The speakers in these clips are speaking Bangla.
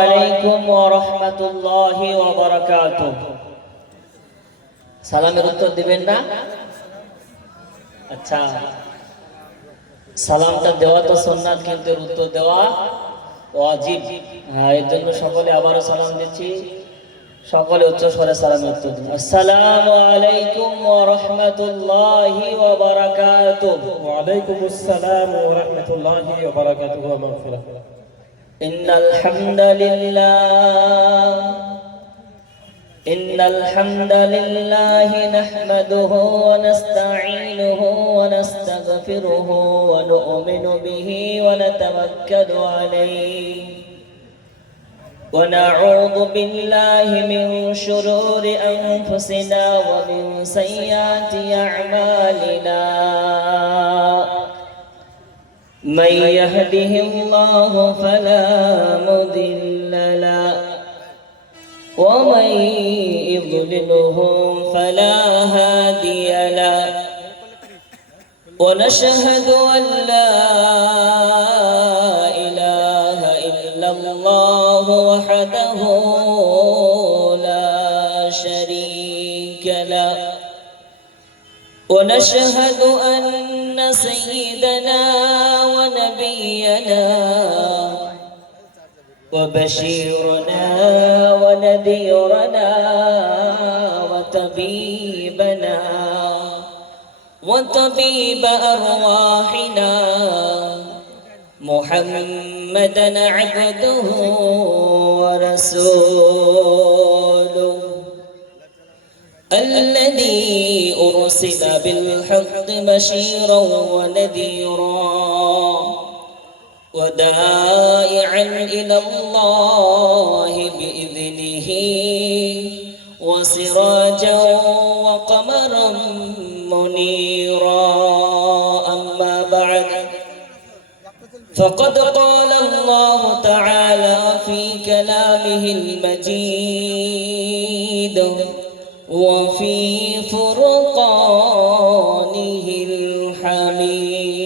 আলাইকুম ওয়া রাহমাতুল্লাহি ওয়া বারাকাতুহু। সালামের উত্তর দিবেন না? আচ্ছা, সালামটা দেওয়া তো সুন্নাত, কিন্তু উত্তর দেওয়া ওয়াজিব। এর জন্য সকলে আবারও সালাম দিচ্ছি। সকলে উচ্চ স্বরে সালামের উত্তর দিন। আসসালামু আলাইকুম ওয়া রাহমাতুল্লাহি ওয়া বারাকাতুহু। ওয়া আলাইকুমুস সালাম ওয়া রাহমাতুল্লাহি ওয়া বারাকাতুহু ওয়া মাগফিরাহ। إن الحمد لله نحمده ونستعينه ونستغفره ونؤمن به ونتوكل عليه ونعوذ بالله من شرور أنفسنا ومن سيئات أعمالنا. من يهده الله فلا مضل له ومن يضلله فلا هادي له. ونشهد أن لا إله إلا الله وحده لا شريك له. ونشهد أن سيدنا ونبينا وبشيرنا ونذيرنا وطبيبنا وطبيب أرواحنا محمدا عبده ورسوله الذي أرسل بالحق بشيرا ونذيرا وداعيا إلى الله بإذنه وسراجا وقمرا منيرا. أما بعد، فقد قال الله تعالى في كلامه المجيد وفي فرقانه الحميد: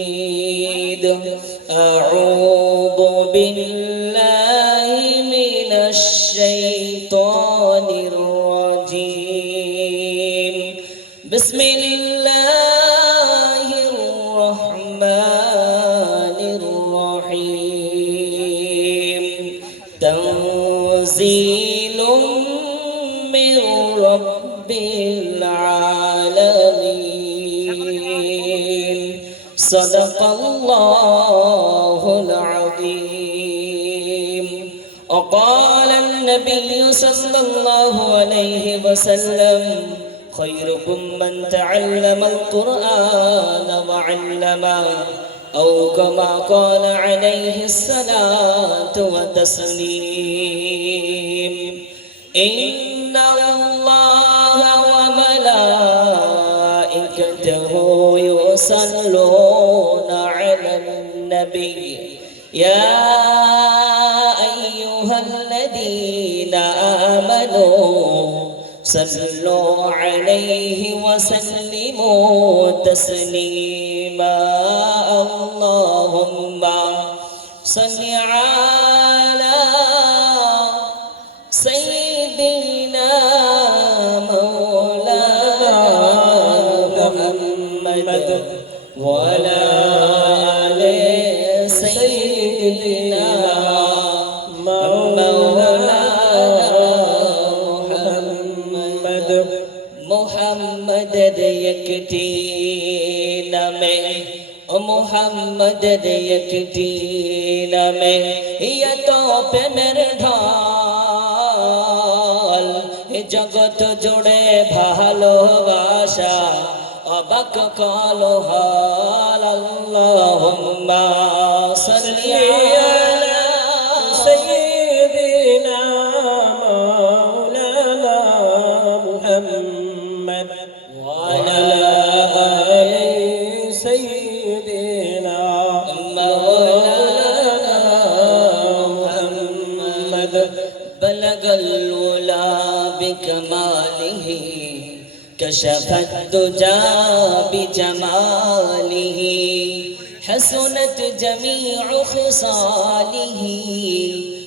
أعوذ بالله من الشيطان الرجيم. بسم الله الرحمن الرحيم. تنزيل من رب العالمين. صدق الله العظيم. وقال النبي صلى الله عليه وسلم: خيركم من تعلم القرآن وعلمه، أو كما قال عليه الصلاة والتسليم. إن الله وملائكته يصلون على النبي يا أيها الذين آمنوا صلوا عليه وسلموا تسليما. اللهم صل على سيدنا مولانا محمد وعلى آل سيدنا مولانا محمد একটি নামে মোহাম্মদ একটি নামে এত প্রেমের ঢাল জগৎ জুড়ে ভালোবাসা অবাক কালো হাল। আল্লাহুম্মা সাল্লি আলা সাইয়্যিদিনা মাওলানা মুহাম্মদ ওয়া আলা আলি সাইয়্যিদিনা মাওলানা মুহাম্মদ। বলগল উলা বিকমালিহি كشف الدجى بجماله حسنت جميع خصاله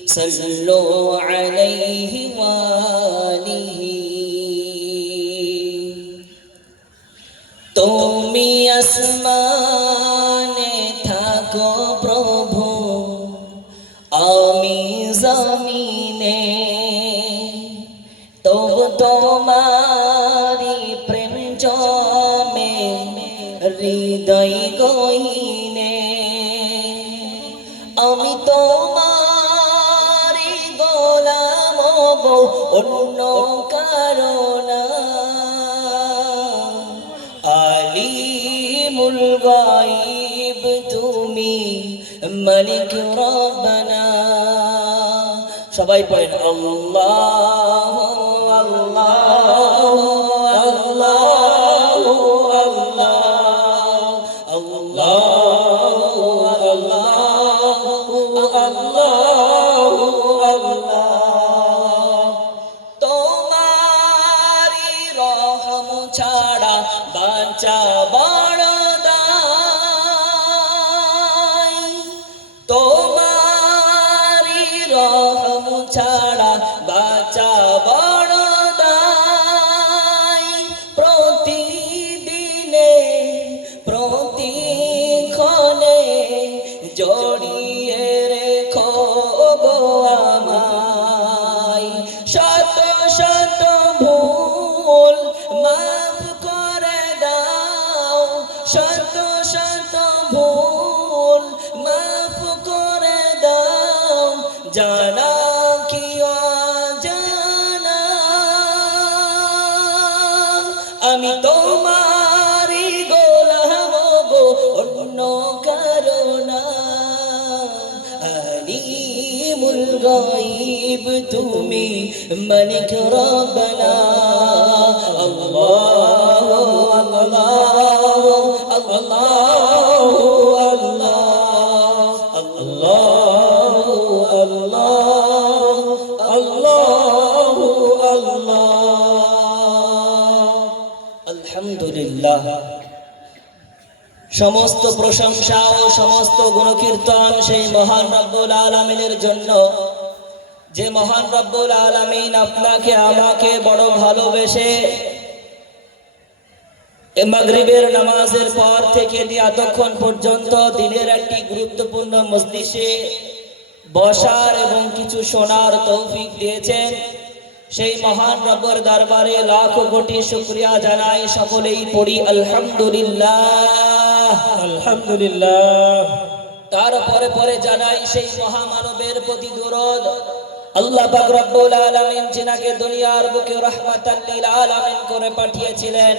صلوا عليه وآله তুমি আসমানে থাকো প্রভু আমি জমিনে তবু তোমারি প্রেম জমে হৃদয় গহীনে আমি তোমারি গোলাম গো অন্য কারণা আলিমুল গায়ব তুমি মালিক রব্বানা সবাই পড়েন আল্লাহ আল্লাহ আল্লাহ আল্লাহ আল্লাহ আল্লাহ আল্লাহ তোমারি রহম ছাড়া বাঁচা বড় দায় তোমারি রহম ছাড়া বাঁচা বড় দায় প্রতিদিনে প্রতিক্ষণে জড়িয়ে রেখো গো আমায় শত শত ভুল মাফ করে দাও শত শত ভুল মাফ করে দাও জানা কি অজানা আমি তোমারি গোলাম গো অন্য কারণা আলিমুল গায়ব তুমি মালিক রব্বানা আল্লাহ আল্লাহ আল্লাহ আল্লাহ আল্লাহ আল্লাহ আলহামদুলিল্লাহ সমস্ত প্রশংসা ও সমস্ত গুণকীর্তন সেই মহান রব্বুল আলামিনের জন্য যে মহান রব্বুল আলামিন আপনাকে আমাকে বড় ভালোবেসে মাগরিবের নামাজের পর থেকে নিয়ে এতক্ষণ পর্যন্ত দিনের একটি গুরুত্বপূর্ণ মজলিসে বসার এবং কিছু শোনার তৌফিক দিয়েছেন সেই মহান রব্বুর দরবারে লাখ কোটি শুকরিয়া জানাই সকলেই পড়ি আলহামদুলিল্লাহ আলহামদুলিল্লাহ। তারপরে পরে জানাই সেই মহামানবের প্রতি দরুদ আল্লাহ পাক রব্বুল আলামিন যিনাকে দুনিয়ার বুকে রাহমাতাল লিল আলামিন করে পাঠিয়েছিলেন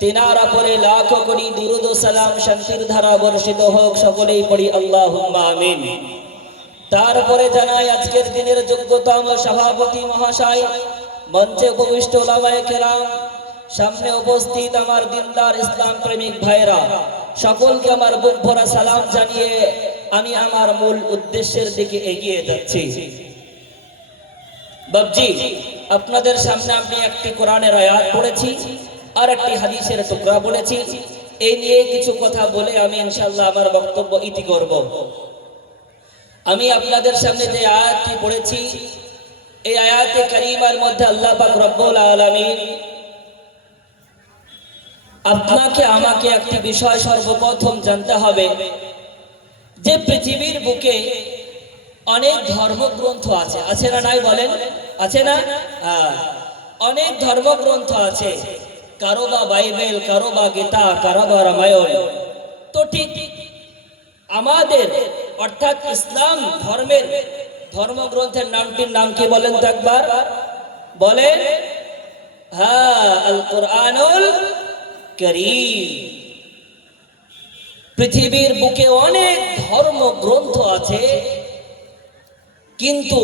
তিনার উপরে লাখ কোটি দুরুদ ও সালাম শান্তির ধারা বর্ষিত হোক সকলেই পড়ি আল্লাহুম্মা আমিন। তারপরে জানাই আজকের দিনের যোগ্যতম সভাপতি মহাশয় মঞ্চে উপবিষ্ট ওলামায়ে কেরাম সামনে উপস্থিত আমার দিনদার ইসলাম প্রেমিক ভাইরা সকলকে আমার বুক ভরা সালাম জানিয়ে আমি আমার মূল উদ্দেশ্যের দিকে এগিয়ে যাচ্ছি। বাবজি আপনাদের সামনে আমি একটি কোরআনের আয়াত পড়েছি আর একটি হাদিসের টুকরা বলেছি এই নিয়ে কিছু কথা বলে আমি ইনশাআল্লাহ আমার বক্তব্য ইতি করব। আমি আপনাদের সামনে যে আয়াতটি পড়েছি এই আয়াতে কারিমার মধ্যে আল্লাহ পাক রব্বুল আলামিন আপনাকে আমাকে একটি বিষয় সর্বপ্রথম জানতে হবে যে পৃথিবীর বুকে অনেক ধর্মগ্রন্থ আছে, আছে না নাই বলেন, আছে না? অনেক ধর্মগ্রন্থ আছে, কারো বা বাইবেল, কারো বা গীতা, কারো বা রামায়ণ। তো ঠিক আমাদের অর্থাৎ ইসলাম ধর্মের ধর্মগ্রন্থের নামটির নাম কি বলেন তো একবার বলেন? হ্যাঁ, আল কোরআনুল কারীম। পৃথিবীর বুকে অনেক ধর্মগ্রন্থ আছে কিন্তু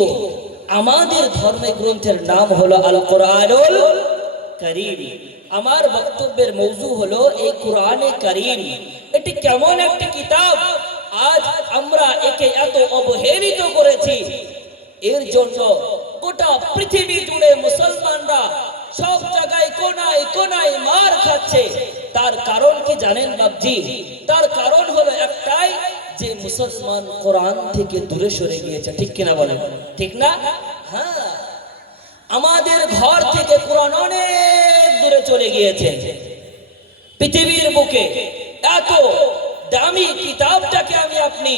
আমাদের ধর্মের গ্রন্থের নাম হলো আল কোরআনুল কারীম। আমার বক্তব্যের মৌজু হলো এই কোরআনে কারীম। এটি কেমন একটি কিতাব, আজ আমরা একে এত অবহেলিত করেছি। এর জন্য গোটা পৃথিবী জুড়ে মুসলমানরা সব জায়গায় কোনায় কোনায় মার খাচ্ছে। তার কারণ কি জানেন বাবজি? তার কারণ হলো একটাই, যে মুসলমান কোরআন থেকে দূরে সরে গিয়েছে, ঠিক কিনা বলেন? ঠিক না? হ্যাঁ, আমাদের ঘর থেকে কোরআন অনেক দূরে চলে গিয়েছে। পৃথিবীর বুকে এত দামি কিতাবটাকে আমি আপনি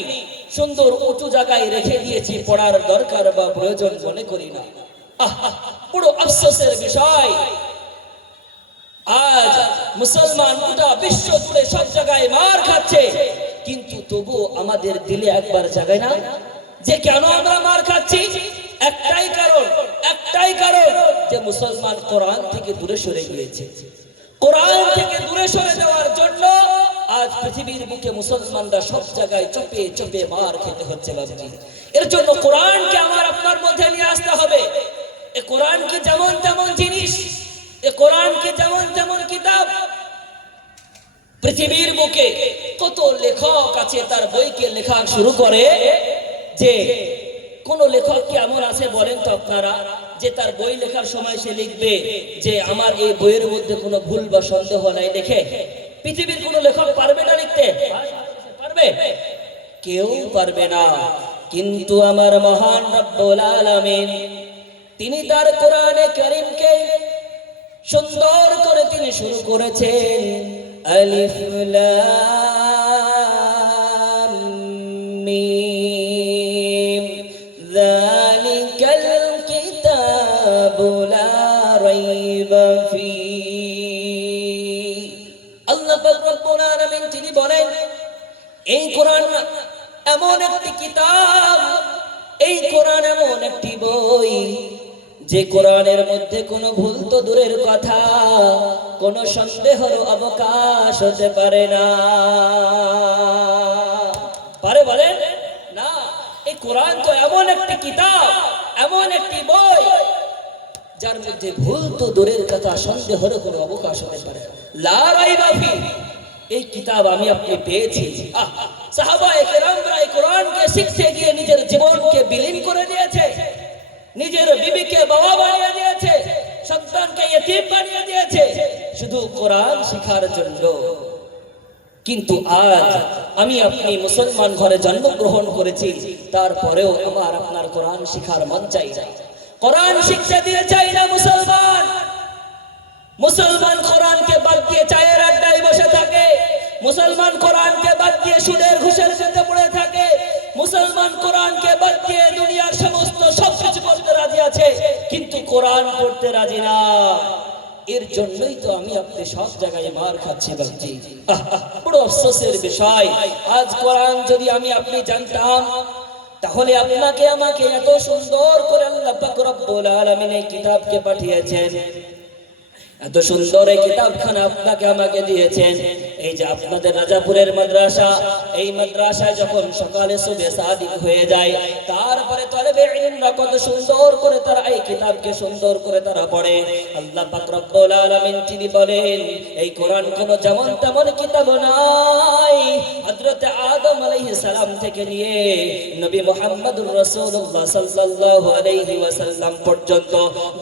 সুন্দর উঁচু জায়গায় রেখে দিয়েছি, পড়ার দরকার বা প্রয়োজন মনে করি না। বড় আফসোসের বিষয়, আজ মুসলমান গোটা বিশ্ব জুড়ে সব জায়গায় মার খাচ্ছে, কিন্তু তবু আমাদের দিলে একবার জাগে না যে কেন আমরা মার খাচ্ছি? একটাই কারণ যে মুসলমান কোরআন থেকে দূরে সরে গিয়েছে। কোরআন থেকে দূরে সরে যাওয়ার জন্য আজ পৃথিবীর বুকে মুসলমানরা সব জায়গায় চপে চপে মার খেতে হচ্ছে বাবুজি। এর জন্য কোরআনকে আমার আপনার মধ্যে নিয়ে আসতে হবে। এ কোরআন কি যেমন তেমন জিনিস, এ কোরআন কি যেমন তেমন কিতাব? পৃথিবীর বুকে কত লেখক আছে, তার বইকে লেখা শুরু করে, যে কোন লেখক কি এমন আছে বলেন তো আপনারা, যে তার বই লেখার সময় সে লিখবে যে আমার এই বইয়ের মধ্যে কোনো ভুল বা সন্দেহ নাই লিখে? পৃথিবীর কোন লেখক পারবে না লিখতে? পারবে? কেউ পারবে না। কিন্তু আমার মহান রব্বুল আলামিন তিনি তার কোরআনে কারীমকে সুন্দর করে তিনি শুরু করেছেন, আলিফ লাম মিম যালিকাল কিতাবু লা রাইবা ফীহ। আল্লাহ পাক রব্বুল আলামিন তিনি বলেন, এই কোরআন এমন একটি কিতাব, এই কোরআন এমন একটি বই, যে কোরআনের মধ্যে কোনো ভুল তো দূরের কথা, কোনো সন্দেহের অবকাশ হতে পারে না। পারে বলেন না? এই কোরআন তো এমন একটি কিতাব, এমন একটি বই, যার মধ্যে ভুল তো দূরের কথা, সন্দেহের কোনো অবকাশ হতে পারে না। লা রাইবা ফীহ, এই কিতাব আমি আপনি পেয়েছি। সাহাবায়ে কেরামরা এই কোরআনকে শিখতে গিয়ে নিজের জীবনকে বিলীন করে দিয়েছে, নিজের বিবিকে বাবা বানিয়ে দিয়েছে, সন্তানকে ইতিম বানিয়ে দিয়েছে শুধু কোরআন শেখার জন্য। কিন্তু আজ আমি আপনি মুসলমান ঘরে জন্মগ্রহণ করেছি, তারপরেও আমার আপনার কোরআন শেখার মন চাই না, কোরআন শিখতে দিয়ে চাই না। মুসলমান কোরআনকে বাদ দিয়ে চায়ের আড্ডায় বসে থাকে, মুসলমান কোরআনকে বাদ দিয়ে সুদের ঘুষের সাথে পড়ে থাকে, মুসলমান কোরআনকে বাদ দিয়ে দুনিয়ার সমস্ত সবকিছু করতে রাজি আছে, কিন্তু কোরআন পড়তে রাজি না। এর জন্যই তো আমি আপনি সব জায়গায় মার খাচ্ছি বাবজি। বড় আফসোসের বিষয়, আজ কোরআন যদি আমি আপনি জানতাম, তাহলে আপনাকে আমাকে এত সুন্দর করে আল্লাহ পাক রব্বুল আলামিন এই কিতাবকে পাঠিয়েছেন, এত সুন্দর এই কিতাবখানা আপনাকে আমাকে দিয়েছেন। এই যে আপনাদের রাজাপুরের মাদ্রাসা, এই মাদ্রাসায় যখন সকালে সুবহে সাদিক হয়ে যায়, তারপরে তলবে ইলমরা কত সুন্দর করে তারা এই কিতাবকে সুন্দর করে তারা পড়ে। আল্লাহ পাক রব্বুল আলামিন তিনি বলেন, এই কোরআন কোনো যেমন তেমন কিতাব নয়। হযরত আদম আলাইহিস সালাম থেকে নিয়ে নবী মুহাম্মদুর রাসূলুল্লাহ সাল্লাল্লাহু আলাইহি ওয়াসাল্লাম পর্যন্ত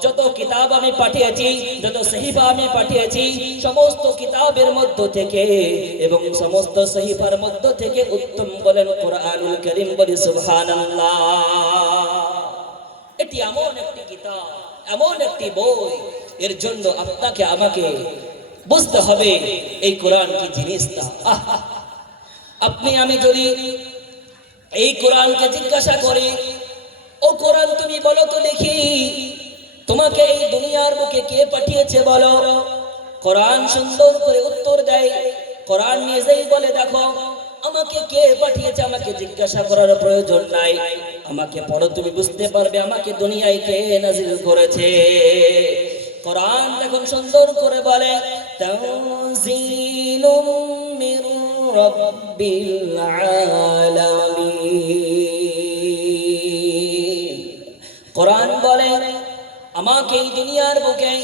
যত কিতাব আমি পাঠিয়েছি, যত সহিফা আমি পাঠিয়েছি, সমস্ত কিতাবের মধ্য থেকে এবং সমস্ত সহিফার মধ্য থেকে উত্তম বলেন কোরআনুল কারীম। বলি সুবহানাল্লাহ। এটি এমন একটি কিতাব, এমন একটি বই, এর জন্য আপনাকে আমাকে বুঝতে হবে এই কোরআন কি জিনিস। আপনি আমি যদি এই কোরআনকে জিজ্ঞাসা করি, ও কোরআন তুমি বলো তো দেখি, তোমাকে এই দুনিয়ার বুকে কে পাঠিয়েছে বলো? কোরআন সুন্দর করে উত্তর দেয়, কোরআন নিজেই বলে, দেখো আমাকে কে পাঠিয়েছে আমাকে জিজ্ঞাসা করার প্রয়োজন নাই, আমাকে পড়ো তুমি বুঝতে পারবে আমাকে দুনিয়ায় কে নাজিল করেছে। কোরআন দেখুন সুন্দর করে বলে, তানজিলুম মির রাব্বিল আলামিন। কোরআন বলে আমাকে এই দুনিয়ার বুকে,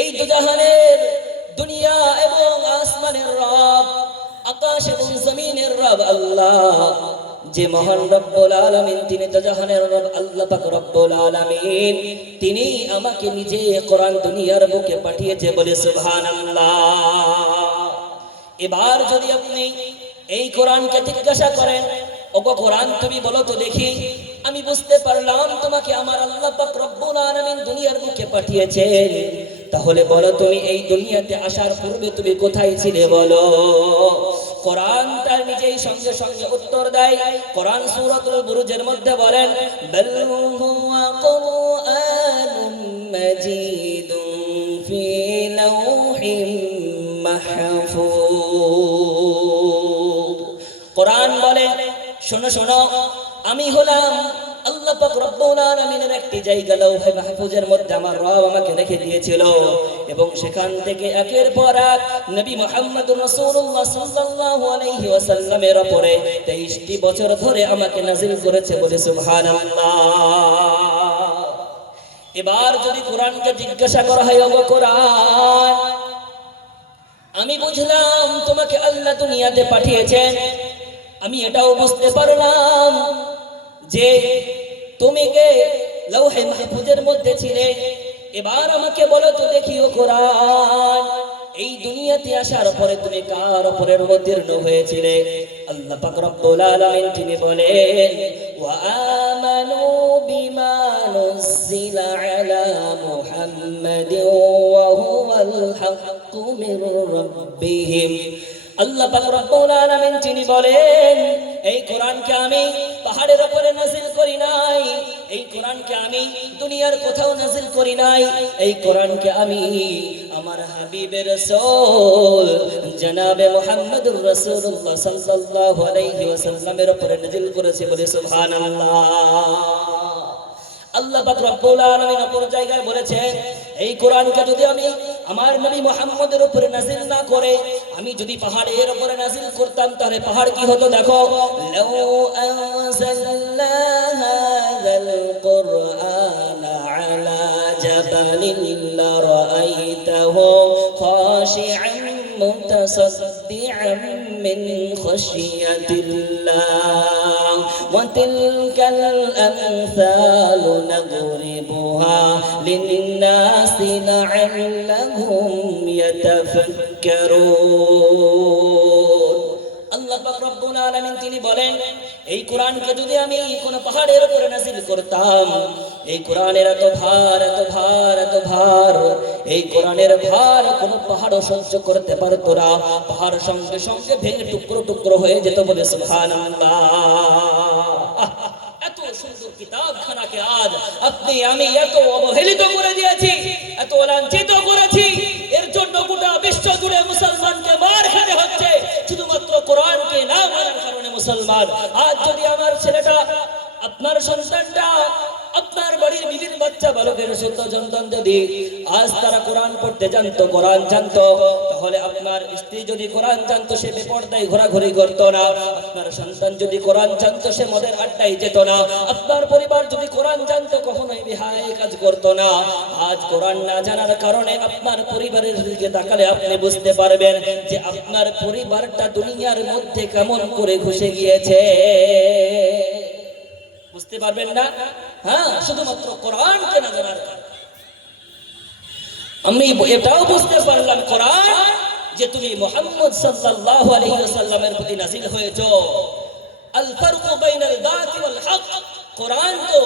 এই দুজাহানের দুনিয়া এবং আসমানের রব, আকাশ এবং জমিনের রব আল্লাহ, যে মহান রব্বুল আলামিন, তিনি দুজাহানের রব আল্লাহ পাক রব্বুল আলামিন, তিনি আমাকে নিজে কোরআন দুনিয়ার বুকে পাঠিয়েছে। বলে সুবহানাল্লাহ। এবার যদি আপনি এই কোরআনকে জিজ্ঞাসা করেন, ওগো কোরআন তুমি বলো তো দেখি, আমি বুঝতে পারলাম তোমাকে আমার আল্লাহ পাক রব্বুল আলামিন দুনিয়ার বুকে পাঠিয়েছেন, তাহলে বলো তুমি এই দুনিয়াতে আসার পূর্বে তুমি কোথায় ছিলে বলো। কোরআন তার নিজেই সঙ্গে সঙ্গে উত্তর দেয়। কোরআন সূরাতুল বুরুজের মধ্যে বলেন, বাল হুয়া কুরআনুম মাজিদুন ফি লাওহিম মাহফুজ। কোরআন বলে, শোনো শোনো, আমি হলাম আল্লাহ পাক রব্বুল আলামিনের একটি জায়গা লৌহে মাহফুজের মধ্যে আমার রব আমাকে রেখে দিয়েছিল, এবং সেখান থেকে একের পর এক নবী মুহাম্মদুর রাসূলুল্লাহ সাল্লাল্লাহু আলাইহি ওয়াসাল্লামের উপরে 23টি বছর ধরে আমাকে নাযিল করেছে, বলে সুবহানাল্লাহ। এবার যদি কোরআনকে জিজ্ঞাসা করা হয়, ওগো কোরআন আমি বুঝলাম তোমাকে আল্লাহ দুনিয়াতে পাঠিয়েছেন, আমি এটাও বুঝতে পারলাম যে তুমি কে লৌহে মাহফুজের মধ্যে ছিলে, এবার আমাকে বলো তো দেখি ও কোরআন, এই দুনিয়াতে আসার পরে তুমি কার উপরে অবতীর্ণ হয়েছিলে। আল্লাহ পাক রব্বুল আলামিন তিনি বলেন, ওয়া আমানু বিমা নুজিলা আলা মুহাম্মাদিন ওয়া হুয়াল হাক্কু মির রাব্বিহিম। আল্লাহ পাক রব্বুল আলামিন তিনি বলেন, এই কোরআনকে আমি পাহাড়ের উপরে নাযিল করি নাই, এই কোরআনকে আমি দুনিয়ার কোথাও নাযিল করি নাই, এই কোরআনকে আমি আমার হাবিবের রাসূল জনাবে মুহাম্মদুর রাসূলুল্লাহ সাল্লাল্লাহু আলাইহি ওয়াসাল্লামের উপরে নাযিল করেছি, বলে সুবহানাল্লাহ। আল্লাহ পাক রব্বুল আলামিন অপর জায়গায় বলেছেন, এই কোরআনকে যদি আমি আমার নবী মুহাম্মদের উপরে নাযিল না করে আমি যদি পাহাড়ের উপরে নাযিল করতাম, তাহলে পাহাড় কি হতো দেখো, লাউ আনজালনা হাযাল কুরআনা আলা জাবালিন লারাআইতাহু খাশিআন মুতাসাদ্দিআন মিন খাশিয়াতিল্লাহ ওয়া তিলকাল আমসালু নাদরিবুহা লিন-নাসি লা'আল্লাহুম ইয়াতাফাক্কারুন। আল্লাহ পাক রব্বুল আলামিন তিনি বলেন, এই কোরআনকে যদি আমি কোন পাহাড়ের উপরে নাযিল করতাম, এই কোরআনের এত ভার এত ভার এত ভার, এই কোরআনের ভার কোন পাহাড়ও সহ্য করতে পারতো না, পাহাড় সঙ্গে সঙ্গে ভেঙে টুকরো টুকরো হয়ে যেত, বলে সুবহানাল্লাহ। এত সুন্দর কিতাবখানাকে আজ আপনি আমি এত অবহেলিত করে দিয়েছি, এত লাঞ্ছিত করেছি, এর জন্য গোটা বিশ্ব জুড়ে মুসলমানকে মার খেতে হচ্ছে শুধুমাত্র কোরআনকে না মানার কারণে। মুসলমান, আজ যদি আমার ছেলেটা, আপনার সন্তানটা, আপনার বাড়ির বিবির বাচ্চা বালকের সন্তান যদি আজ তারা কোরআন পড়তে জানতো, কোরআন জানতো, তাহলে আপনার স্ত্রী যদি কোরআন জানতো সে বেপরদায় ঘোরাঘুরি করতো না, আপনার সন্তান যদি কোরআন জানতো সে মদের আড্ডায় যেত না, আপনার পরিবার যদি কোরআন জানতো কখনোই বিহায় কাজ করতো না। আজ কোরআন না জানার কারণে আপনার পরিবারের দিকে তাকালে আপনি বুঝতে পারবেন যে আপনার পরিবারটা দুনিয়ার মধ্যে কেমন করে ঘুষে গিয়েছে, বুঝতে পারবেন না। হ্যাঁ, শুধুমাত্র কোরআনকে না জানার কারণে। আমি এটাও বুঝতে পারলাম কোরআন যে তুমি মুহাম্মদ সাল্লাল্লাহু আলাইহি ওয়াসাল্লামের প্রতি নাযিল হয়েছো। আল ফারকু বাইনাল বাতিল ওয়াল হক, কোরআন তো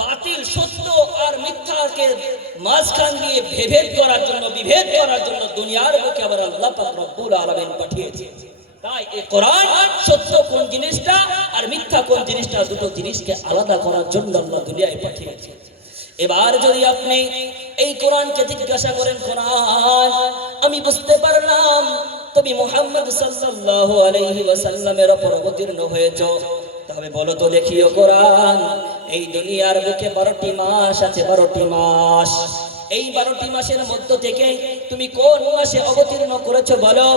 বাতিল সত্য আর মিথ্যাকে মাঝখান দিয়ে বিভেদ করার জন্য দুনিয়ার বুকে আবার আল্লাহ পাক রব্বুল আলামিন পাঠিয়েছে। তাই এই কোরআন সত্য কোন জিনিসটা আর মিথ্যা কোন জিনিসটা, দুটো জিনিসকে আলাদা করার জন্য আল্লাহ দুনিয়ায় পাঠিয়েছে। এবার যদি আপনি এই কোরআনকে জিজ্ঞাসা করেন, কোরআন আমি বুঝতে পারলাম তুমি মুহাম্মদ সাল্লাল্লাহু আলাইহি ওয়াসাল্লামের উপর অবতীর্ণ হয়েছো, তবে বলো তো দেখিও কোরআন, এই দুনিয়ার বুকে 12টি মাস আছে, 12টি মাস, এই 12টি মাসের মধ্য থেকে তুমি কোন মাসে অবতীর্ণ করেছো বলো।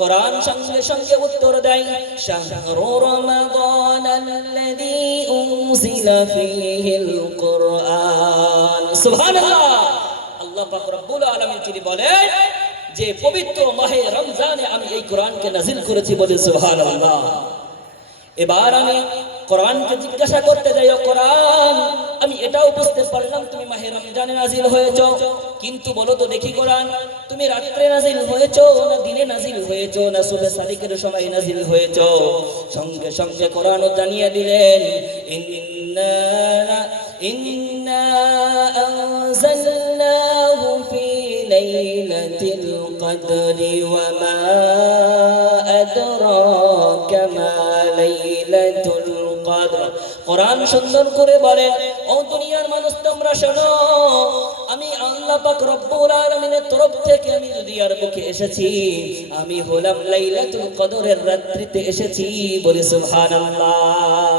কোরআন সঙ্গে সঙ্গে উত্তর দেয়, শাহরু রমাদানাল্লাযী উনজিলা ফীহিল কুরআন। সুবহানাল্লাহ। আল্লাহ পাক রব্বুল আলামিন তিনি বলেন যে পবিত্র মাহে রমজানে আমি এই কোরআনকে নাযিল করেছি, বলে সুবহানাল্লাহ। এবার আমি কোরআনকে জিজ্ঞাসা করতে যাই, ও কোরআন, আমি এটাও বুঝতে পারলাম তুমি মাহে রমজানে নাজিল হয়েছো, কিন্তু বলো তো দেখি কোরআন, তুমি রাত্রে নাজিল হয়েছো না দিনে নাজিল হয়েছো না সুবহে সাদিকের সময় নাজিল হয়েছো? সঙ্গে সঙ্গে কোরআনও জানিয়ে দিলেন, ইন্না আনজালনাহু ফি লাইলাতিল কদরি ওয়া মা আদরাকা মা লাইলাতুল কদর। কোরআন সুন্দর করে বলেন, ও দুনিয়ার মানুষ তোমরা শোনো, আমি আল্লাহ পাক রব্বুল আলামিনের তরফ থেকে আমি দুনিয়ার বুকে এসেছি, আমি হলাম লাইলাতুল কদরের রাত্রিতে এসেছি, বলি সুবহানাল্লাহ।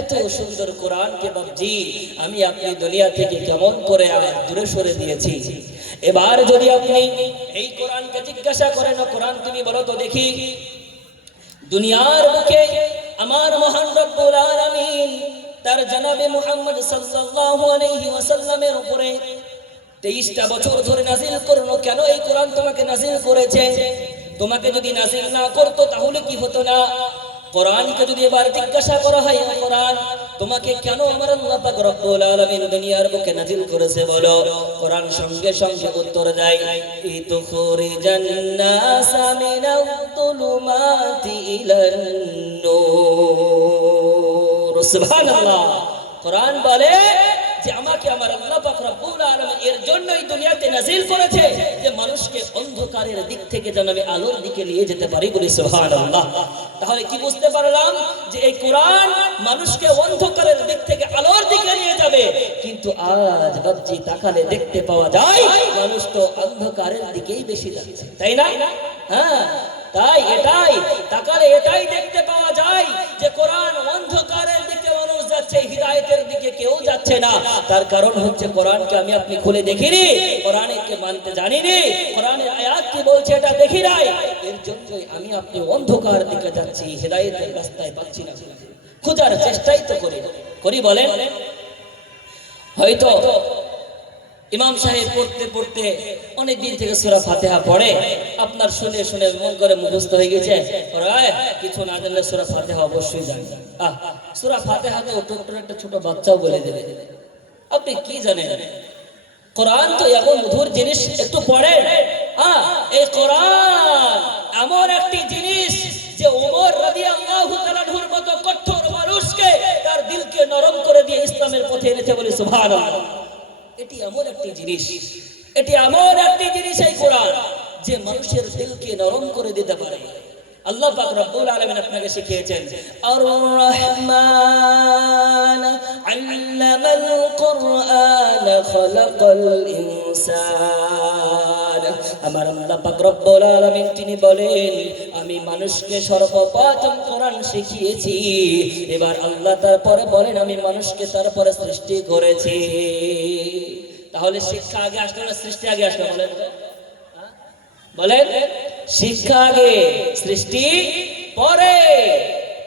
এত সুন্দর কোরআনকে বাবজি আমি আপনি দুনিয়া থেকে কেমন করে দূরে সরে দিয়েছি। এবার যদি আপনি এই কোরআনকে জিজ্ঞাসা করেন, কোরআন তুমি বলো তো দেখি, দুনিয়ার বুকে আমার মহান রব্বুল আলামিন তার জনাবে মুহাম্মদ সাল্লাল্লাহু আলাইহি ওয়াসাল্লামের উপরে 23টা বছর ধরে নাজিল করলো, কেন এই কোরআন তোমাকে নাজিল করেছে? তোমাকে যদি নাজিল না করতো তাহলে কি হতো না? কোরআনকে যদি এবার জিজ্ঞাসা করা হয়, কোরআন তোমাকে কেন আমার আল্লাহ পাক রব্বুল আলামিন দুনিয়ার বুকে নাজিল করেছে বলো? কোরআন সঙ্গে সঙ্গে উত্তর দেয়, ইতুখরিজান নাসা মিনাল যুলুমাতি ইলান নূর। সুবহানাল্লাহ। কোরআন বলে যে আমাকে আমার আল্লাহ পাক রব্বুল আলামিন এর জন্যই দুনিয়াতে নাজিল করেছে যে মানুষকে অন্ধকারের দিক থেকে যেন আমি আলোর দিকে নিয়ে যেতে পারি, বলি সুবহানাল্লাহ। তাহলে কি বুঝতে পারলাম যে এই কোরআন মানুষকে অন্ধকারের দিক থেকে আলোর দিকে নিয়ে যাবে, কিন্তু আজ বাচ্চি তাকালে দেখতে পাওয়া যায় মানুষ তো অন্ধকারের দিকেই বেশি যাচ্ছে, তাই না? হ্যাঁ, তাই এটাই তাকালে এটাই দেখতে পাওয়া যায় যে কোরআন অন্ধকারের দিকে মানুষ যাচ্ছে, হিদায়াতের দিকে কেউ যাচ্ছে না। তার কারণ হচ্ছে কোরআনকে আমি আপনি খুলে দেখিনি, কোরআনকে মানতে জানিনি, কোরআনের আয়াত কি বলছে এটা দেখি নাই, এর জন্যই আমি আপনি অন্ধকার দিকে যাচ্ছি, হিদায়াতের রাস্তায় পাচ্ছি না, খোঁজার চেষ্টাই তো করি বলেন। হয়তো ইমাম সাহেব পড়তে পড়তে অনেক দিন থেকে সূরা ফাতিহা পড়ে, আপনার শুনে শুনে মন করে মুখস্থ হয়ে গেছে, কিছু না জানলে সূরা ফাতিহা অবশ্যই জানেন। সূরা ফাতিহা তো একটা ছোট বাচ্চাও বলে দেবে, আপনি কি জানেন? কোরআন তো এমন মধুর জিনিস, একটু পড়েন। এই কোরআন এমন একটি জিনিস যে ওমর রাদিয়াল্লাহু তাআলার মতো কঠোর মানুষকে তার দিলকে নরম করে দিয়ে ইসলামের পথে এনেছে, বলি সুবহানাল্লাহ। এটি এমন একটি জিনিস, এটি এমন একটি জিনিস এই কোরআন যে মানুষের দিলকে নরম করে দিতে পারে। আল্লাহ পাক রব্বুল আলামিন আপনাকে শিখিয়েছেন, আর রহমান আল্লামাল কুরআন খালাকাল ইনসান। আমার আল্লাহ পাক রব্বুল আলামিন তিনি বলেন, আমি মানুষকে সর্বপ্রথম কোরআন শিখিয়েছি। এবার আল্লাহ তারপরে বলেন, আমি মানুষকে তারপরে সৃষ্টি করেছি। তাহলে শিক্ষা আগে আসলো না সৃষ্টি আগে আসলো? বলেন, শিক্ষা আগে সৃষ্টি পরে,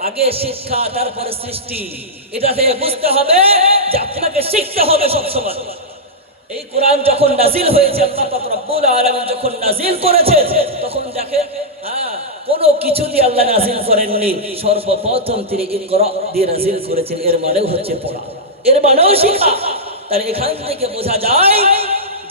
আগে শিক্ষা তারপরে সৃষ্টি। এটা থেকে বুঝতে হবে যে আপনাকে শিখতে হবে সব সময়। এই কোরআন যখন নাজিল হয়েছে, আল্লাহ পাক রব্বুল আলামিন যখন নাজিল করেছেন, তখন দেখেন কোনো কিছু দিয়ে আল্লাহ নাজিল করেননি, সর্বপ্রথম তিনি ইকরা দিয়ে নাজিল করেছেন। এর মানেও হচ্ছে পড়া, এর মানেও শিক্ষা। তার এখান থেকে বোঝা যায়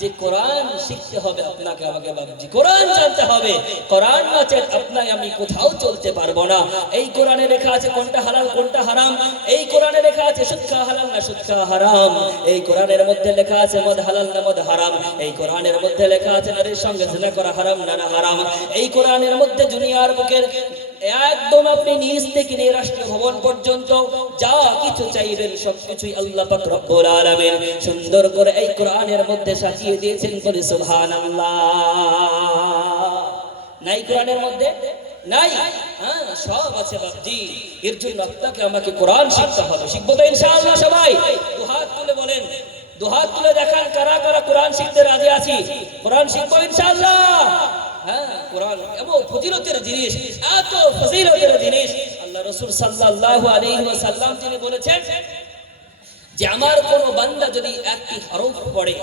যে কোরআন শিখতে হবে আপনাকে আমাকে বাবজি, কোরআন জানতে হবে। কোরআন না জানলে আপনাকে আমি কোথাও চলতে পারবো না। এই কোরআনে লেখা আছে কোনটা হালাল কোনটা হারাম, এই কোরআনে লেখা আছে সুদ খাওয়া হালাল না সুদ খাওয়া হারাম, এই কোরআনের মধ্যে লেখা আছে মদ হালাল না মদ হারাম, এই কোরআনের মধ্যে লেখা আছে নারীর সঙ্গে জিনা করা হারাম না হারাম, এই কোরআনের মধ্যে দুনিয়ার বুকের একদম আপনি নিজ থেকে নিয়ে রাষ্ট্রীয় ভবন পর্যন্ত যা কিছু চাইবেন সবকিছুই আল্লাহ পাক রব্বুল আলামিন সুন্দর করে এই কোরআনের মধ্যে সাজিয়ে দিয়েছেন, বলি সুবহানাল্লাহ। নাই কোরআনের মধ্যে নাই? হ্যাঁ, সব আছে বাবজি। এর জন্য আপনাকে আমাকে কোরআন শিখতে হবে। শিখবো তো ইনশাআল্লাহ সবাই? দুহাত তুলে বলেন, দুহাত তুলে দেখান কারা কারা কোরআন শিখতে রাজি আছি। কোরআন শিখবো ইনশাআল্লাহ। হ্যাঁ, কোরআন এমন ফজিলতের জিনিস, এত ফজিলতের জিনিস। আল্লাহ রাসূল সাল্লাল্লাহু আলাইহি ওয়াসাল্লাম তিনি বলেছেন যে আমার কোন বান্দা যদি একটি হরফ পড়ে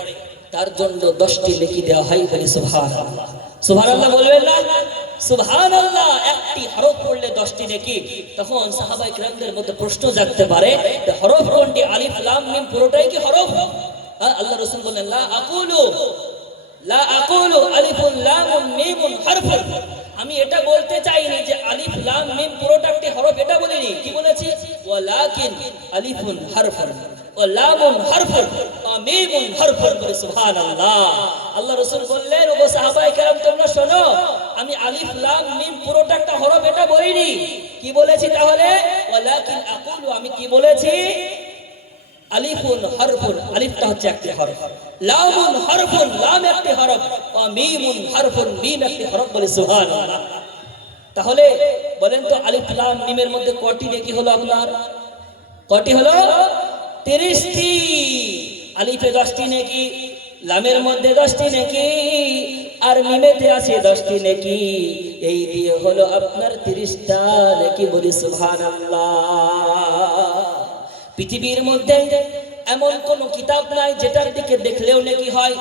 তার জন্য 10টি নেকি দেওয়া হয়, বলি সুবহানাল্লাহ। সুবহানাল্লাহ বলবেন না? সুবহানাল্লাহ, একটি হরফ পড়লে 10টি নেকি। তখন সাহাবায়ে কেরামদের মধ্যে প্রশ্ন জাগতে পারে, যে হরফ কোনটি? আলিফ লাম মিম পুরোটাই কি হরফ? আল্লাহ রাসূল বলেন, লা আকুলু আলিফুন লামুন মিমুন হারফুন। আমি এটা বলতে চাইনি যে আলিফ লাম মিম পুরোটা একটি হরফ, এটা বলিনি। কি বলেছি? ওয়ালাকিন আলিফুন হারফুন ওয়া লামুন হারফুন ওয়া মিমুন হারফুন। বলে সুবহানাল্লাহ। আল্লাহ রাসূল বললেন, ওগো সাহাবায়ে কেরাম তোমরা শোনো, আমি আলিফ লাম মিম পুরোটা একটা হরফ এটা বলিনি। কি বলেছি তাহলে? ওয়ালাকিন আকুলু, আমি কি বলেছি? আলিফুন হারফুন, আলিফটা হচ্ছে একটি হরফ, লামুন হারফুন, লাম একটি হরফ, ওয়া মিমুন হারফুন, মিম একটি হরফ। বলে সুবহানাল্লাহ। তাহলে বলেন তো আলিফ লাম মিমের মধ্যে কয়টি নেকি হলো আপনার? কয়টি হলো? 30টি। আলিফে 10টি নেকি, লামের মধ্যে 10টি নেকি, আর মিমেতে আছে 10টি নেকি। এই দিয়ে হলো আপনার 30টা নেকি। বলি সুবহানাল্লাহ। পৃথিবীর মধ্যে এমন কোন কিতাব নাই যেটার দিকে দেখলেও নেকি হয়,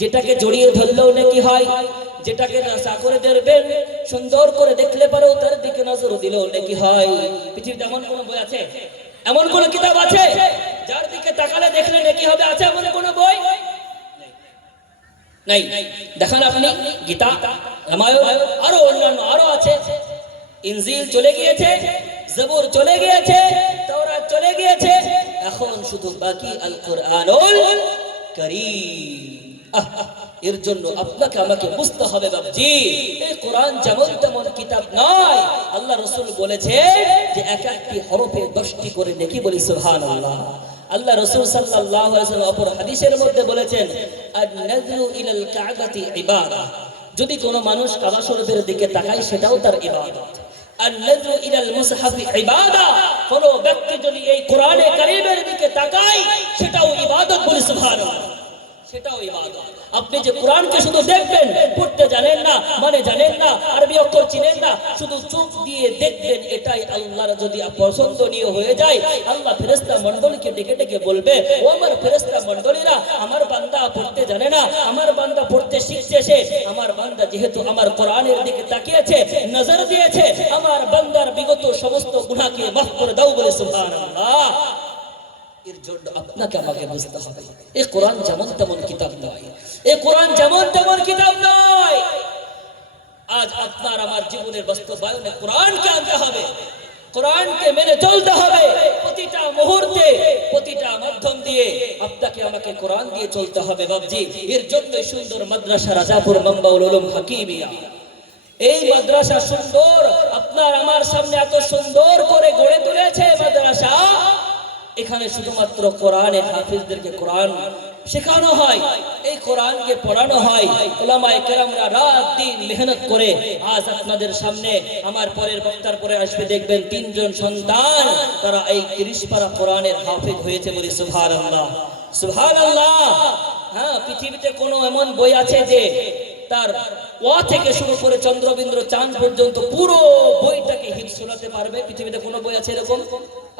যেটাকে জড়িয়ে ধরলেও নেকি হয়, যেটাকে নাসা করে ধরবেন, সুন্দর করে দেখলে পারেও তার দিকে নজর দিলেও নেকি হয়। পৃথিবীতে এমন কোন বই আছে, এমন কোন কিতাব আছে যার দিকে তাকালে দেখলে নেকি হবে? আছে এমন কোন বই? নাই। দেখান আপনি গীতা, রামায়ণ, আরো অন্যান্য আরো আছে। ইনজিল চলে গিয়েছে, জবুর চলে গিয়েছে, তাওরাত চলে গিয়েছে, এখন শুধু বাকি আল কোরআনুল কারীম। এর জন্য আপনাকে আমাকে বুঝতে হবে বাবজি, এই কোরআন যেমন তেমন কিতাব নয়। আল্লাহ রাসূল বলেছে যে এক একটি হরফে 10টি করে নেকি। বলি সুবহানাল্লাহ। আল্লাহ রাসূল সাল্লাল্লাহু আলাইহি ওয়াসাল্লাম অপর হাদিসের মধ্যে বলেছেন, আন-নাযরু ইলাল কা'বাতি ইবাদা। যদি কোনো মানুষ কাবা শরীফের দিকে তাকায় সেটাও তার ইবাদত। আন-নাযরু ইলাল মুসহাফি ইবাদা। কোন ব্যক্তি যদি এই কোরআনে কারীমের দিকে তাকায় সেটাও ইবাদত। বলি সুবহানাল্লাহ, সেটাও ইবাদত। আপনি যে কোরআনকে শুধু দেখবেন, পড়তে জানেন না, মানে জানেন না, আরবি অক্ষর চিনেন না, শুধু চোখ দিয়ে দেখবেন, এটাই আল্লাহর যদি পছন্দনীয় হয়ে যায়, আল্লাহ ফেরেশতা মণ্ডলীকে ডেকে ডেকে বলবে, ও আমার ফেরেশতা মণ্ডলীরা, আমার বান্দা পড়তে জানে না, আমার বান্দা পড়তে শিখছে, সে আমার বান্দা যেহেতু আমার কোরআনের দিকে তাকিয়েছে, নজর দিয়েছে, আমার বান্দার বিগত সমস্ত গুনাহকে মাফ করে দাও। বলে সুবহানাল্লাহ। এর জন্য আপনাকে আমাকে বুঝতে হবে, এই কোরআন যেমন তেমন কিতাব নয়, এই কোরআন যেমন তেমন কিতাব নয়। আজ আপনার আমার জীবনের বাস্তবায়নে কোরআনকে আনতে হবে, কোরআনকে মেনে চলতে হবে। প্রতিটা মুহূর্তে, প্রতিটা মাধ্যম দিয়ে আপনাকে আমাকে কোরআন দিয়ে চলতে হবে বাবজি। এর জন্য সুন্দর মাদ্রাসা রাজাপুর মানবাউল উলুম হাকিমিয়া, এই মাদ্রাসা সুন্দর, আপনার আমার সামনে এত সুন্দর করে গড়ে তুলেছে মাদ্রাসা। এখানে শুধুমাত্র কোরআনে হাফিজদেরকে কোরআন শেখানো হয়, এই কোরআনকে পড়ানো হয়। উলামায়ে কেরামরা রাত দিন মেহনত করে আজ আপনাদের সামনে, আমার পরের বক্তার পরে আসবে, দেখবেন 3 জন সন্তান, তারা এই 30 পারা কোরআনের হাফিজ হয়েছে। বলি সুবহানাল্লাহ, সুবহানাল্লাহ। হ্যাঁ, পৃথিবীতে কোনো এমন বই আছে যে তার ওয়া থেকে শুরু করে চন্দ্রবিন্দু চাঁদ পর্যন্ত পুরো বইটাকে হিফজ শোনাতে পারবে? পৃথিবীতে কোনো বই আছে এরকম?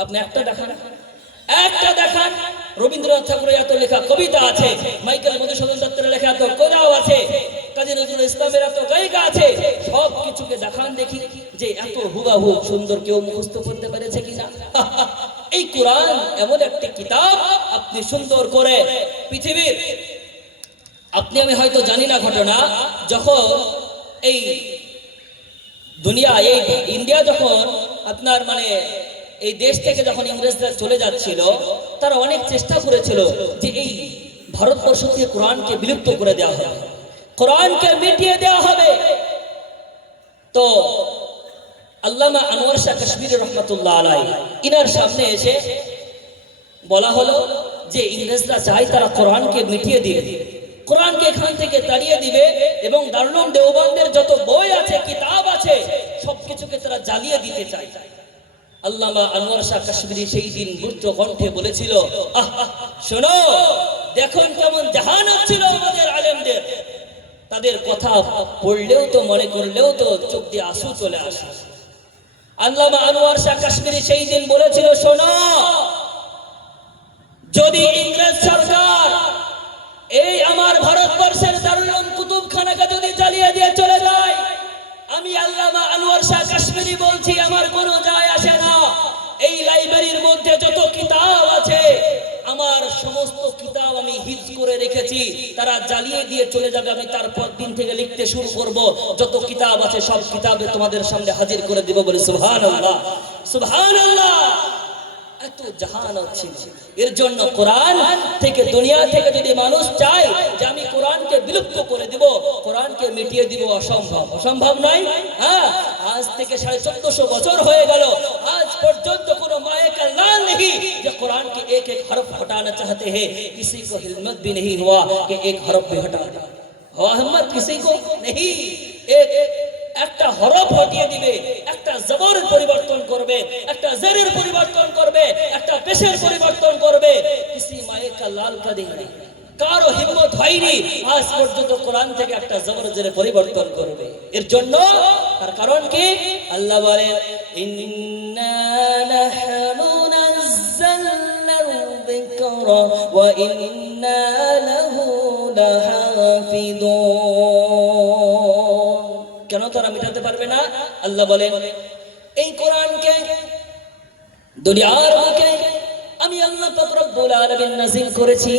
আপনি একটা দেখান, একটা দেখান। রবীন্দ্রনাথ ঠাকুরের এত লেখা কবিতা আছে, মাইকেল মধুসূদন দত্তের লেখা এত কবিতাও আছে, কাজী নজরুল ইসলামের এত গায়িকা আছে। সব কিছুকে দেখান দেখি যে এত হুবাহু সুন্দর কেউ মুখস্থ করতে পেরেছে কিনা। এই কোরআন এমন একটি কিতাব, আপনি সুন্দর করে পৃথিবীর, আপনি আমি হয়তো জানি না ঘটনা, যখন এই দুনিয়া, এই ইন্ডিয়া যখন আপনার মানে এই দেশ থেকে যখন ইংরেজরা চলে যাচ্ছিল, তারা অনেক চেষ্টা করেছিল যে এই ভারতবর্ষ থেকে কোরআনকে বিলুপ্ত করে দেওয়া হবে, কোরআনকে মিটিয়ে দেওয়া হবে। তো আল্লামা আনোয়ার শাহ কাশ্মীরি রহমাতুল্লাহ আলাইহি, ইনার সামনে এসে বলা হলো যে ইংরেজরা চায় তারা কোরআনকে মিটিয়ে দিবে, কোরআনকে এখান থেকে তাড়িয়ে দিবে, এবং দারুল উলুম দেওবন্দের যত বই আছে, কিতাব আছে, সবকিছুকে তারা জ্বালিয়ে দিতে চায়। আল্লামা আনোয়ার শাহ কাশ্মীরি সেই দিন মুক্ত কণ্ঠে বলেছিল, শোনো, দেখুন কেমন জাহানত ছিল আমাদের আলেমদের, তাদের কথা পড়লেও তো, মনে করলেও তো চোখ দিয়ে আঁসু চলে আসে। আল্লামা আনোয়ার শাহ কাশ্মীরি সেই দিন বলেছিল, শোনো, যদি ইংরেজ সরকার এই আমার ভারতবর্ষের দারুল উলুম কুতুবখানাকে যদি জ্বালিয়ে দিয়ে চলে যায়, আমি বলছি আমার কোনো যায় আসে না। এই লাইব্রেরির মধ্যে যত কিতাব আছে আমার সমস্ত কিতাব আমি হিফজ করে রেখেছি, তারা জ্বালিয়ে দিয়ে চলে যাবে, আমি তারপর দিন থেকে লিখতে শুরু করব। যত কিতাব আছে সব কিতাবে তোমাদের সামনে হাজির করে দিব, বলি সুবহানাল্লাহ সুবহানাল্লাহ। এত জাহানত ছিল। এর জন্য কোরআন থেকে, দুনিয়া থেকে যদি মানুষ চায় যে আমি কোরআনকে বিলুপ্ত করে দিব, কোরআনকে মিটিয়ে দিব, অসম্ভব। অসম্ভব নয়। হ্যাঁ, আজ থেকে 1450 বছর হয়ে গেল, আজ পর্যন্ত কোনো माए का लाल नहीं जो कुरान के एक एक हरफ हटाना चाहते हैं। किसी को हिम्मत भी नहीं हुआ कि एक हरफ भी हटा दे। हुआ हिम्मत किसी को नहीं। एक একটা হরফ হটিয়ে দিবে, একটা জবরের পরিবর্তন করবে, একটা জেরের পরিবর্তন করবে, একটা পেশের পরিবর্তন করবে। কিসি মায়ে কা লাল কাদি নেই, কারো হিম্মত হয়নি আজ পর্যন্ত কোরআন থেকে একটা জবর জেরে পরিবর্তন করবে। এর জন্য তার কারণ কি? আল্লাহ বলেন ইন্না নাহনু নাযালনা যিকরা ওয়া ইন্না লাহু লাহাফিযুন। কেন তারা মিটাতে পারবে না? আল্লাহ বলেন এই কোরআনকে দুনিয়ার বুকে আমি আল্লাহ পাক রব্বুল আলামিন নাযিল করেছি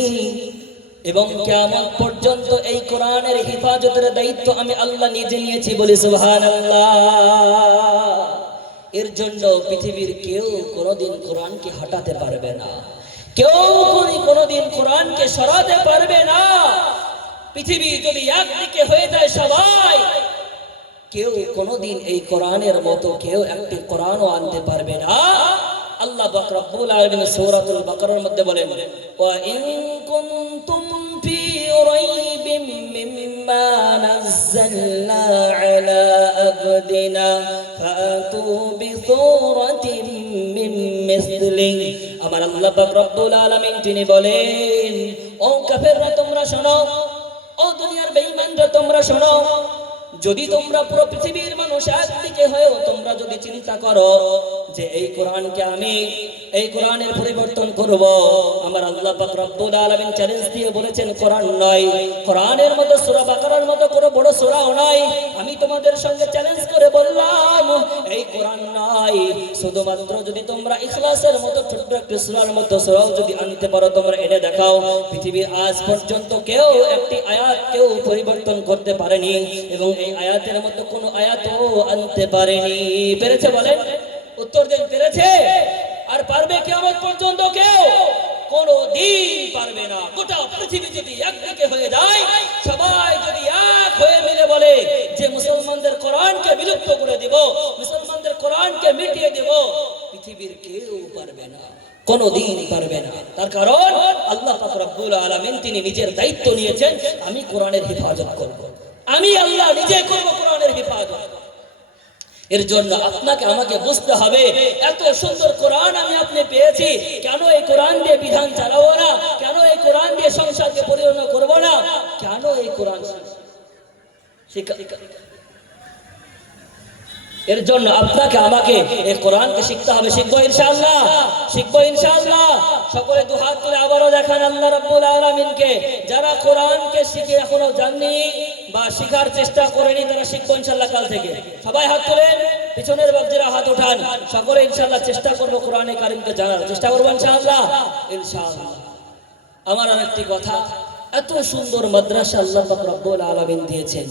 এবং কিয়ামত পর্যন্ত এই কোরআনের হিফাজতের দায়িত্ব আমি আল্লাহ নিজে নিয়েছি, বলি সুবহানাল্লাহ। এর জন্য পৃথিবীর কেউ কোনোদিন কোরআনকে হটাতে পারবে না, কেউ কোনোদিন কোরআনকে সরাতে পারবে না। পৃথিবী যদি একদিকে হয়ে যায় সবাই, কেউ কোনোদিন এই কোরআনের মতো কেউ একটি কোরআনও আনতে পারবে না। আল্লাহ পাক রব্বুল আলামিন সূরাতুল বাকারার মধ্যে বলেন ওয়া ইন কুনতুম ফি রাইবিম মিম্মা নাযালনা আলা আবদিনা ফাতু বিসূরাতিন মিন মিসলিহি। আমার আল্লাহ পাক রব্বুল আলামিন তিনি বলেন, ও কাফেররা তোমরা শোনো, ও দুনিয়ার বেঈমানরা তোমরা শোনো, যদি তোমরা পুরো পৃথিবীর মানুষ একদিকে হয়েও তোমরা যদি চিন্তা করো যে এই কোরআনকে আমি এই কোরআনের পরিবর্তন করব, আমার আল্লাহ পাক রব্বুল আলামিন চ্যালেঞ্জ দিয়ে বলেছেন কোরআন নয়, কোরআনের মতো সূরা বাকারার মতো কোনো বড় সূরাও নয়। আমি তোমাদের সঙ্গে চ্যালেঞ্জ করে বললাম এই কোরআন নয়, শুধুমাত্র যদি তোমরা ইখলাসের মতো ছোট্ট একটা সূরার মতো সূরাও যদি আনতে পারো তোমরা এনে দেখাও। পৃথিবীর আজ পর্যন্ত কেউ একটি আয়াত কেউ পরিবর্তন করতে পারেনি এবং এই আয়াতের মতো কোনো আয়াতও আনতে পারেনি। পেরেছে? বলেন, উত্তর দেন, পেরেছে? আর পারবে কিয়ামত পর্যন্ত কেউ? কোনো দিন পারবে না। গোটা পৃথিবী যদি একদিকে হয়ে যায়, সবাই যদি এক হয়ে মিলে বলে যে মুসলমানদের কোরআনকে বিলুপ্ত করে দিব, মুসলমানদের কোরআনকে মিটিয়ে দেব, পৃথিবীর কেউ পারবে না, কোনো দিন পারবে না। তার কারণ আল্লাহ পাক রব্বুল আলামিন তিনি নিজের দায়িত্ব নিয়েছেন, আমি কোরআনের হেফাজত করব, আমি আল্লাহ নিজে করব কোরআনের হেফাজত। এর জন্য আপনাকে আমাকে বুঝতে হবে এত সুন্দর কোরআন আমি আপনি পেয়েছি, কেন এই কোরআন দিয়ে বিধান চালাবো না? কেন এই কোরআন দিয়ে সংসারকে পরিচালনা করব না? কেন এই কোরআন এর জন্য আপনাকে আমাকে এই কোরআনকে শিখতে হবে। শিখবো ইনশাআল্লাহ, শিখবো ইনশাআল্লাহ। সকলে দু হাত তুলে আবারও দেখান আল্লাহ রাব্বুল আলামিনকে। যারা কোরআনকে শিখে এখনো জাননি বা শিখার চেষ্টা করেনি তারা শিখবো ইনশাআল্লাহ কাল থেকে। সবাই হাত তুলেন, পিছনের বাবজিরা হাত উঠান। সকলে ইনশাআল্লাহ চেষ্টা করবো কোরআনে কারিমকে জানার চেষ্টা করবো ইনশাআল্লাহ, ইনশাআল্লাহ। আমার আরেকটি কথা, এত সুন্দর মাদ্রাসা আল্লাহ পাক রব্বুল আলামিন দিয়েছেন,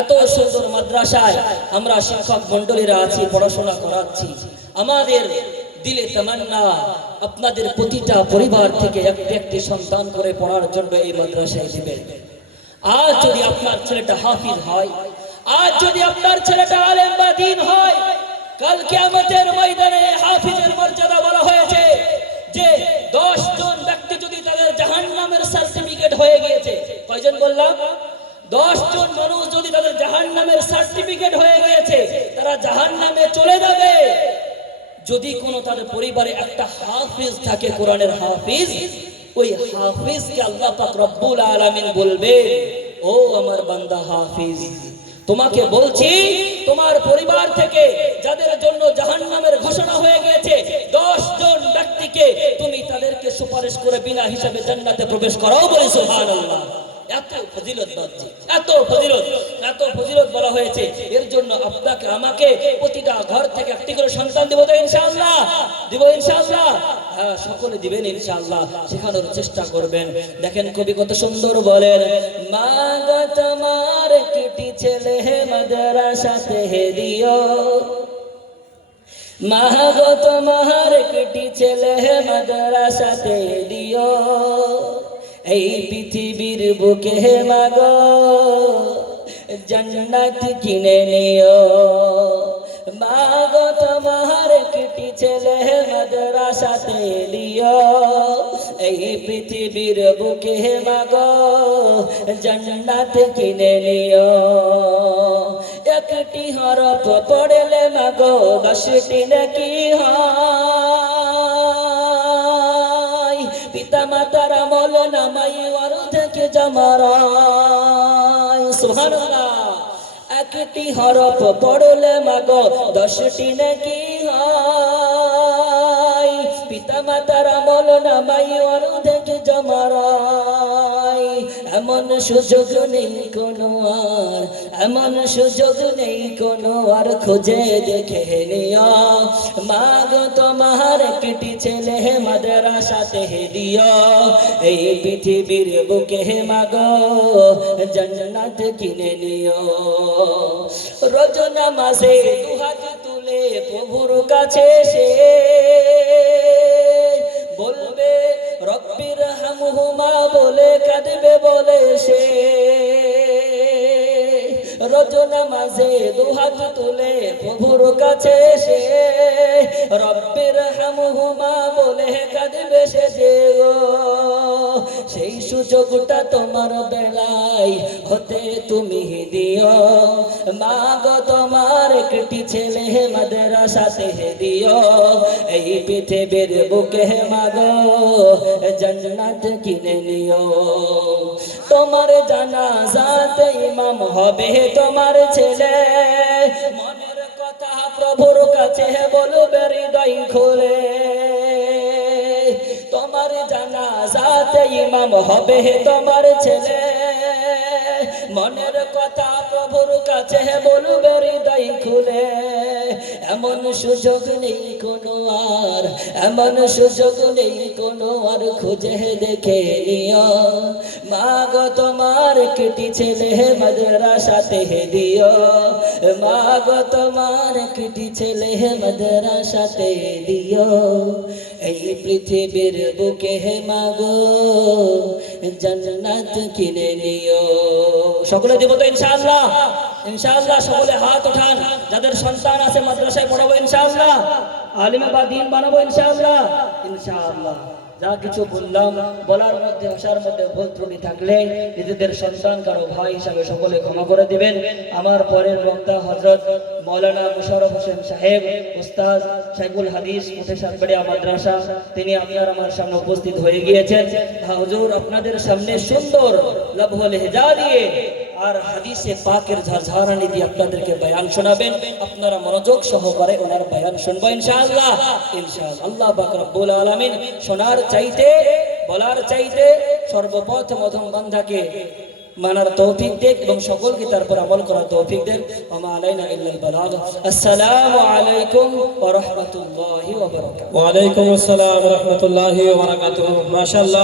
এত সুন্দর মাদ্রাসায় আমরা শিক্ষক মন্ডলীরা আছি, পড়াশোনা করাচ্ছি। আমাদের দিলে তামান্না আপনাদের প্রতিটা পরিবার থেকে একটি একটি সন্তান করে পড়ার জন্য এই মাদ্রাসায় দিবেন। আজ যদি আপনার ছেলেটা হাফিজ হয়, আজ যদি আপনার ছেলেটা আলেম বা দ্বীন হয়, কাল কিয়ামতের ময়দানে হাফিজের মর্যাদা বলা হয়েছে যে 10 জন ব্যক্তি যদি তাদের জাহান্নামের সার্টিফিকেট হয়ে গিয়েছে, কয়জন বললাম? 10 জন মানুষ যদি তাদের জাহান্নামের সার্টিফিকেট হয়ে গিয়েছে, তারা জাহান্নামে চলে যাবে। যদি কোনো তাদের পরিবারে একটা হাফিজ থাকে, কোরআনের হাফিজ, ওই হাফিজকে আল্লাহ পাক রব্বুল আলামিন বলবে, ও আমার বান্দা হাফিজ, তোমাকে বলছি তোমার পরিবার থেকে যাদের জন্য জাহান্নামের ঘোষণা হয়ে গিয়েছে 10 জন ব্যক্তিকে তুমি তাদেরকে সুপারিশ করে বিনা হিসাবে জান্নাতে প্রবেশ করাও, বলে সুবহানাল্লাহ। এত ফজিলত বাড়ছে, এত ফজিলত বলা হয়েছে। এর জন্য আপনাকে আমাকে প্রতিটা ঘর থেকে একটি করে সন্তান দেব তো ইনশাআল্লাহ, দিব ইনশাআল্লাহ। হ্যাঁ, সকলে দিবেন ইনশাআল্লাহ, শেখানোর চেষ্টা করবেন। দেখেন কবি কত সুন্দর বলেন, মা গো তোমার কিটি ছেলে মাদ্রাসাতে দিও, মা গো তোমার কিটি ছেলে মাদ্রাসাতে দিও, এই পৃথিবীর বুকে মা গো জান্নাত কিনে নিও, মা গো তোমার কিটি ছেলে মাদ্রাসাতে দিও, এই পৃথিবীর বুকে মা গো জান্নাত কিনে নিও। একটি হরফ পড়লে মা গো 10টি নেকি হয়, পিতা মাতার আমল নামাই অর্ধেক জমারায়। সুবহানাল্লাহ। একটি হরফ পড়লে মা গো 10টি নেকি হয়, পিতা মাতার আমল নামাই অর্ধেক জমারায়। এমন সুযোগ নেই কোনো আর, এমন সুযোগ নেই কোনো আর, খুঁজে দেখে নিও, মা গো তোমার একটি ছেলে মাদ্রাসাতে দিও, এই পৃথিবীর বুকে মা গো জান্নাত কিনে নিও। রোজ নামাজে দুহাত তুলে প্রভুর কাছে সে বলবে রব্বির হামহুমা বলে কাঁদবে বলে সে, রোজ নামাজে দুহাত তুলে প্রভুর কাছে সে রব্বির হামহুমা বলে কাঁদবে সে যে গো। সেই সুযোগটা তোমার বেলায় হতে তুমি দিও, মা গো তোমার একটি ছেলে মাদ্রাসাতে দিও, এই পৃথিবীর বুকে মা গো জান্নাত কিনে নিও। তোমার জানাজাতে ইমাম হবে তোমার ছেলে, মনের কথা প্রভুর কাছে বলবে হৃদয় খুলে, তোমার জানাজাতে ইমাম হবে তোমার ছেলে, মনের কথা প্রভুর কাছে বলবে হৃদয় খুলে। এমন সুযোগ নেই কোনো আর, এমন সুযোগ নেই কোনো আর, খুঁজে দেখে নিও, মা গো তোমার কিটি ছেলে মাদ্রাসাতে দিও, মা গো তোমার কিটি ছেলে মাদ্রাসাতে দিও, এই পৃথিবীর বুকে মা গো জান্নাত কিনে নিও। সকলে দেব তো ইনশাআল্লাহ, ইনশাআল্লাহ। সকলে হাত ওঠান, যাদের সন্তান আছে মাদ্রাসায় পড়াবো ইনশাআল্লাহ, আলিমে বা দ্বীন বানাবো ইনশাআল্লাহ, ইনশাআল্লাহ। যা কিছু বললাম, বলার মধ্যে ভাষার মধ্যে ভুল ত্রুটি থাকলে নিজেদের সন্তান কারো ভাই হিসাবে সকলে ক্ষমা করে দিবেন। আমার পরের বক্তা হযরত মাওলানা মুশাররফ হোসেন সাহেব, উস্তাদ শাইখুল হাদিস মুফতি মাদ্রাসা, তিনি আপনার আমার সামনে উপস্থিত হয়ে গিয়েছেন। হুজুর আপনাদের সামনে সুন্দর লফজুল হিজা দিয়ে আর হাদিসে পাকের ঝাড়ঝাড়ানি দিয়ে আপনাদেরকে বয়ান শোনাবেন। আপনারা মনোযোগ সহকারে ওনার বয়ান শুনবো ইনশাআল্লাহ, ইনশাআল্লাহ। আল্লাহ পাক রব্বুল আলামিন শোনার চাইতে বলার চাইতে সর্বপ্রথম মধ্যম বান্দাকে মানার তৌফিক দেন এবং সকলকে তারপর আমল করার তৌফিক দেন। ওয়া মা আলাইনা ইল্লাল বালাগ। আসসালামু আলাইকুম ওয়া রাহমাতুল্লাহি ওয়া বারাকাতুহু। ওয়া আলাইকুম আসসালাম ওয়া রাহমাতুল্লাহি ওয়া বারাকাতুহু। মাশাআল্লাহ।